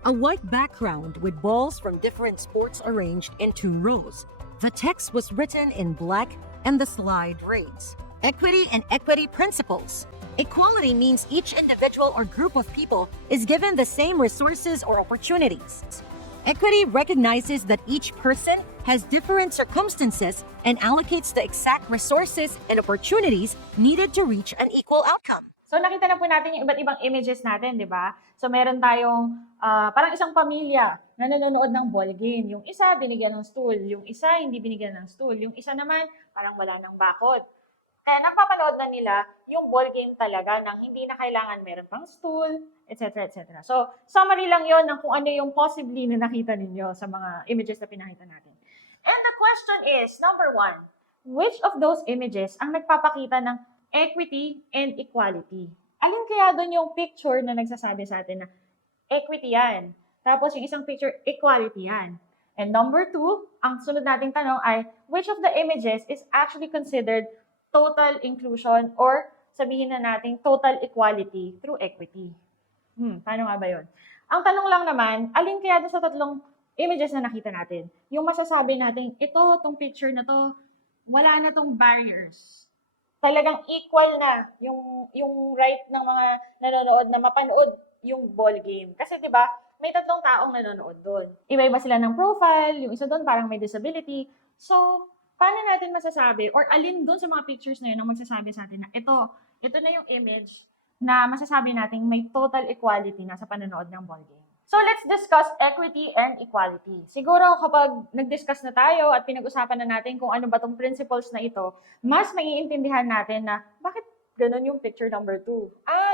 A white background with balls from different sports arranged in two rows. The text was written in black and the slide reads, Equity and Equity Principles. Equality means each individual or group of people is given the same resources or opportunities. Equity recognizes that each person has different circumstances and allocates the exact resources and opportunities needed to reach an equal outcome. So nakita na po natin yung iba't ibang images natin, di ba? So meron tayong parang isang pamilya na nanonood ng ball game. Yung isa binigyan ng stool, yung isa hindi binigyan ng stool, yung isa naman parang wala ng bakod. Kaya napapanood na nila yung ball game talaga nang hindi na kailangan meron pang stool, etc. etc. So summary lang yon ng kung ano yung possibly na nakita ninyo sa mga images na pinakita natin. And the question is, number 1, which of those images ang nagpapakita ng equity and equality? Alin kaya doon yung picture na nagsasabi sa atin na equity yan? Tapos yung isang picture, equality yan. And number 2, ang sunod nating tanong ay, which of the images is actually considered total inclusion or sabihin na natin total equality through equity? Paano nga ba yun? Ang tanong lang naman, alin kaya doon sa tatlong images na nakita natin? Yung masasabi natin, ito, tong picture na to, wala na tong barriers. Talagang equal na yung right ng mga nanonood na mapanood yung ball game. Kasi 'di ba, may tatlong taong nanonood doon. Iba-iba sila ng profile, yung isa doon parang may disability. So, paano natin masasabi or alin doon sa mga pictures na yun ang magsasabi sa atin na ito na yung image na masasabi natin may total equality na sa panonood ng ball game. So, let's discuss equity and equality. Siguro kapag nag-discuss na tayo at pinag-usapan na natin kung ano ba tong principles na ito, mas maiintindihan natin na bakit ganun yung picture number 2.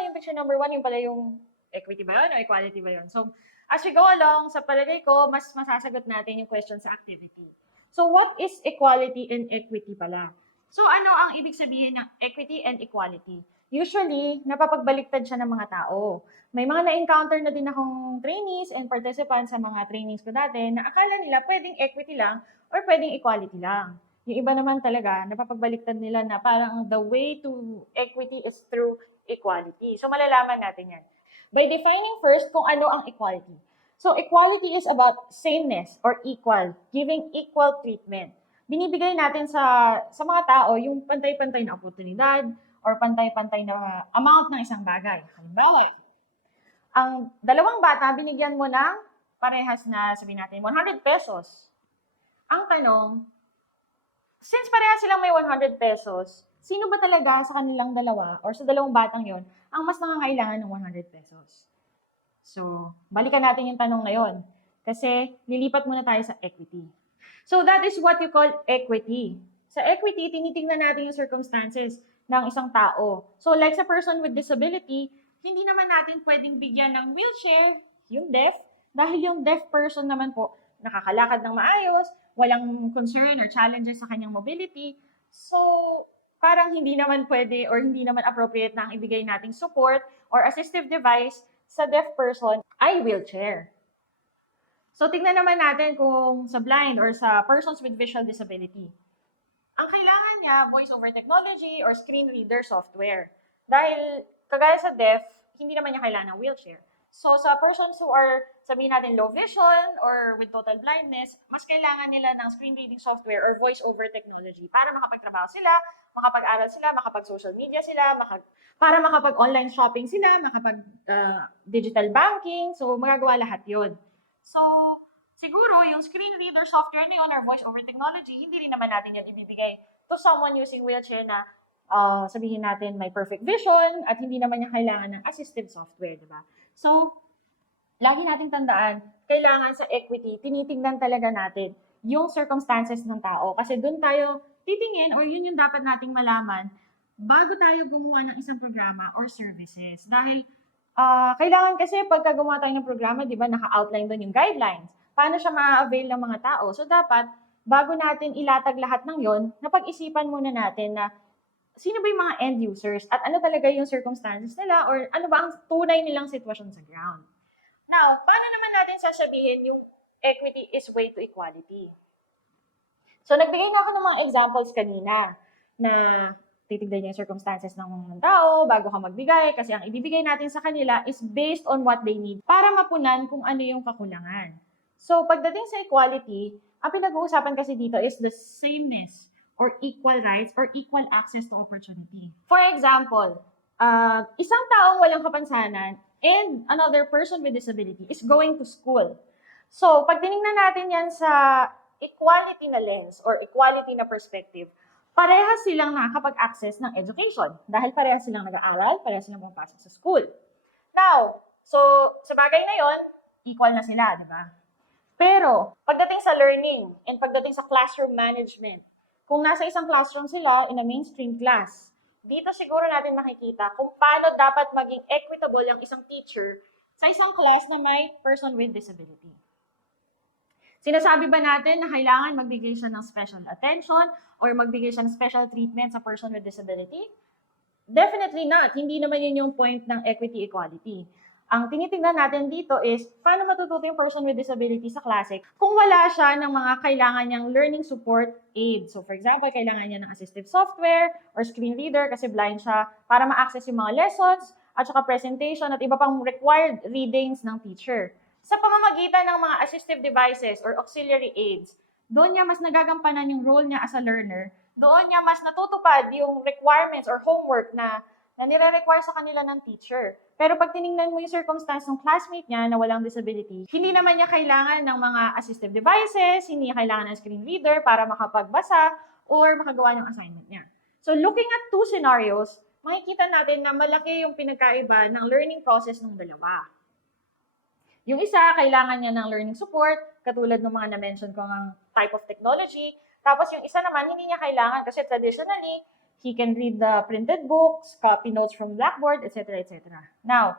Yung picture number 1, yung pala yung equity ba yun o equality ba yun? So, as we go along, sa palagay ko, mas masasagot natin yung question sa activity. So, what is equality and equity pala? So, ano ang ibig sabihin ng equity and equality? Usually, napapagbaliktad siya ng mga tao. May mga na-encounter na din akong trainees and participants sa mga trainings ko dati na akala nila pwedeng equity lang or pwedeng equality lang. Yung iba naman talaga, napapagbaliktad nila na parang the way to equity is through equality. So, malalaman natin yan. By defining first kung ano ang equality. So, equality is about sameness or equal, giving equal treatment. Binibigay natin sa mga tao yung pantay-pantay na oportunidad or pantay-pantay na amount ng isang bagay. Halimbawa, ang dalawang bata, binigyan mo ng parehas na, sabihin natin, 100 pesos. Ang tanong, since parehas silang may 100 pesos, sino ba talaga sa kanilang dalawa or sa dalawang batang yon ang mas nangangailangan ng 100 pesos? So, balikan natin yung tanong na yon kasi lilipat muna tayo sa equity. So, that is what you call equity. Sa equity, tinitingnan natin yung circumstances ng isang tao. So, like sa person with disability, hindi naman natin pwedeng bigyan ng wheelchair, yung deaf, dahil yung deaf person naman po, nakakalakad ng maayos, walang concern or challenges sa kanyang mobility. So, parang hindi naman pwede or hindi naman appropriate na ang ibigay nating support or assistive device sa deaf person ay wheelchair. So, tingnan naman natin kung sa blind or sa persons with visual disability. Ang kailangan niya, voice over technology or screen reader software. Dahil, kagaya sa deaf, hindi naman niya kailangan ng wheelchair. So, sa persons who are, sabihin natin, low vision or with total blindness, mas kailangan nila ng screen reading software or voice over technology para makapagtrabaho sila, makapag-aral sila, makapag-social media sila, para makapag-online shopping sila, makapag-digital banking. So, magagawa lahat yun. So, siguro, yung screen reader software na yun or voice over technology, hindi rin naman natin yan ibibigay to someone using wheelchair na sabihin natin may perfect vision at hindi naman niya kailangan ng assistive software, di ba? So, lagi natin tandaan, kailangan sa equity, tinitingnan talaga natin yung circumstances ng tao kasi doon tayo titingin or yun yung dapat nating malaman bago tayo gumawa ng isang programa or services. Dahil kailangan kasi pagka gumawa tayo ng programa, di ba, naka-outline doon yung guidelines. Paano siya ma-avail ng mga tao? So, dapat, bago natin ilatag lahat ng yon, napag-isipan muna natin na sino ba yung mga end users at ano talaga yung circumstances nila or ano ba ang tunay nilang sitwasyon sa ground. Now, paano naman natin sasabihin yung equity is way to equality? So, nagbigay nga ako ng mga examples kanina na titignan niya yung circumstances ng tao bago ka magbigay kasi ang ibibigay natin sa kanila is based on what they need para mapunan kung ano yung kakulangan. So, pagdating sa equality, ang pinag-uusapan kasi dito is the sameness or equal rights or equal access to opportunity. For example, isang taong walang kapansanan and another person with disability is going to school. So, pag tinignan natin yan sa equality na lens or equality na perspective, parehas silang nakakapag-access ng education dahil parehas silang nag-aaral, parehas silang pumapasok sa school. Now, so sa bagay na yon, equal na sila, di ba? Pero, pagdating sa learning and pagdating sa classroom management, kung nasa isang classroom sila in a mainstream class, dito siguro natin makikita kung paano dapat maging equitable yung isang teacher sa isang class na may person with disability. Sinasabi ba natin na kailangan magbigay siya ng special attention or magbigay siya ng special treatment sa person with disability? Definitely not. Hindi naman yun yung point ng equity equality. Ang tinitingnan natin dito is paano matututo yung person with disability sa klase kung wala siya ng mga kailangan niyang learning support aid. So for example, kailangan niya ng assistive software or screen reader kasi blind siya para ma-access yung mga lessons at saka presentation at iba pang required readings ng teacher. Sa pamamagitan ng mga assistive devices or auxiliary aids, doon niya mas nagagampanan yung role niya as a learner, doon niya mas natutupad yung requirements or homework na nire-require sa kanila ng teacher. Pero pag tinignan mo yung circumstance ng classmate niya na walang disability, hindi naman niya kailangan ng mga assistive devices, hindi niya kailangan ng screen reader para makapagbasa or makagawa ng assignment niya. So looking at two scenarios, makikita natin na malaki yung pinagkaiba ng learning process ng dalawa. Yung isa, kailangan niya ng learning support, katulad ng mga na-mention ko ng type of technology. Tapos yung isa naman, hindi niya kailangan kasi traditionally, he can read the printed books, copy notes from Blackboard, etc. etc. Now,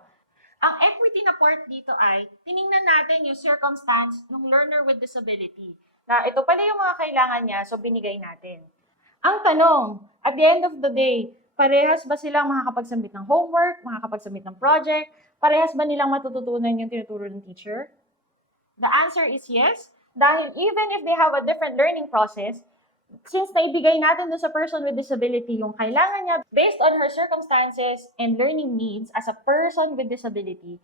ang equity na part dito ay, tiningnan natin yung circumstance ng learner with disability. Na ito pala yung mga kailangan niya, so binigay natin. Ang tanong, at the end of the day, parehas ba silang makakapagsubmit ng homework, makakapagsubmit ng project, parehas ba nilang matututunan yung tinuturo ng teacher? The answer is yes, dahil even if they have a different learning process, since naibigay natin doon sa person with disability yung kailangan niya based on her circumstances and learning needs as a person with disability,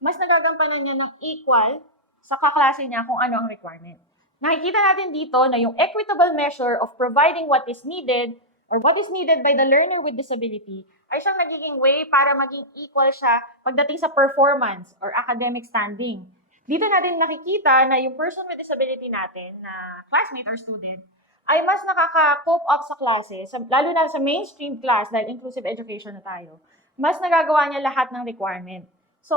mas nagagampanan niya ng equal sa kaklase niya kung ano ang requirement. Nakikita natin dito na yung equitable measure of providing what is needed or what is needed by the learner with disability ay siyang nagiging way para maging equal siya pagdating sa performance or academic standing. Dito natin nakikita na yung person with disability natin na classmate or student ay mas nakaka-cope up sa klase, lalo na sa mainstream class dahil inclusive education na tayo, mas nagagawa niya lahat ng requirement. So,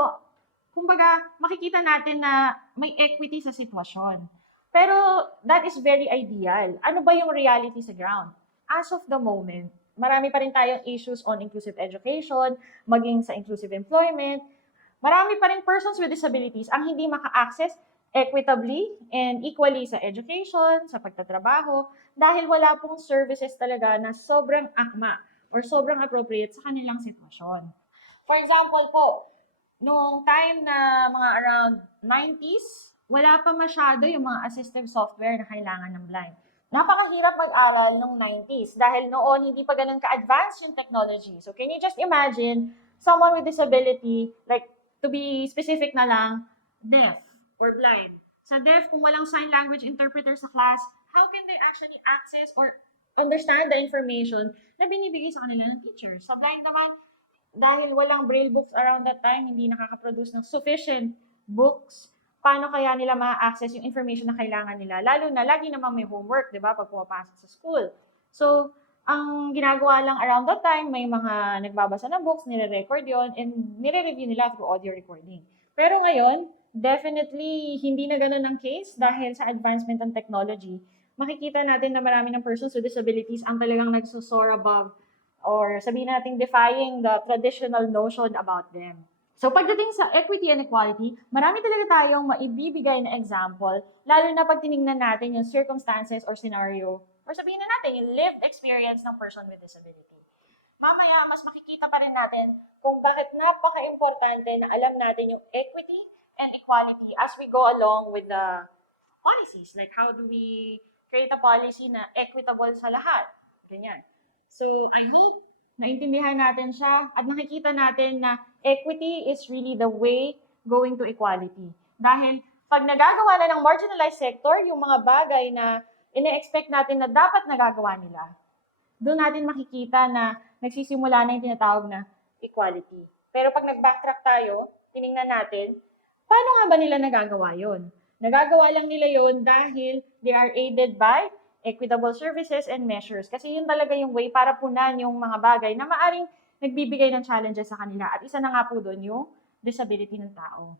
kumbaga, makikita natin na may equity sa sitwasyon. Pero that is very ideal. Ano ba yung reality sa ground? As of the moment, marami pa rin tayong issues on inclusive education, maging sa inclusive employment. Marami pa rin persons with disabilities ang hindi maka-access equitably and equally sa education, sa pagtatrabaho, dahil wala pong services talaga na sobrang akma or sobrang appropriate sa kanilang sitwasyon. For example po, noong time na mga around 90s, wala pa masyado yung mga assistive software na kailangan ng blind. Napakahirap mag-aral noong 90s dahil noon hindi pa ganun ka-advanced yung technology. So can you just imagine someone with disability, like to be specific na lang, deaf or blind. Sa deaf, kung walang sign language interpreter sa class, how can they actually access or understand the information na binibigay sa kanila ng teacher? Sa blind naman, dahil walang braille books around that time, hindi nakaka-produce ng sufficient books, paano kaya nila ma-access yung information na kailangan nila? Lalo na, lagi naman may homework, di ba, pag pumapasok sa school. So, ang ginagawa lang around that time, may mga nagbabasa ng books, nire-record yon and nire-review nila through audio recording. Pero ngayon, definitely, hindi na ganun ang case dahil sa advancement ng technology. Makikita natin na marami ng persons with disabilities ang talagang nagsosoar above or sabihin natin defying the traditional notion about them. So pagdating sa equity and equality, marami talaga tayong maibibigay na example, lalo na pag tinignan natin yung circumstances or scenario, or sabihin na natin yung lived experience ng person with disability. Mamaya, mas makikita pa rin natin kung bakit napaka-importante na alam natin yung equity and equality as we go along with the policies. Like how do we create a policy na equitable sa lahat? Ganyan. So, I hope naintindihan natin siya at nakikita natin na equity is really the way going to equality. Dahil pag nagagawa na ng marginalized sector, yung mga bagay na ine-expect natin na dapat nagagawa nila, doon natin makikita na nagsisimula na yung tinatawag na equality. Pero pag nag-backtrack tayo, tiningnan natin, paano nga ba nila nagagawa yon? Nagagawa lang nila yon dahil they are aided by equitable services and measures. Kasi yun talaga yung way para punan yung mga bagay na maaring nagbibigay ng challenges sa kanila. At isa na nga po doon yung disability ng tao.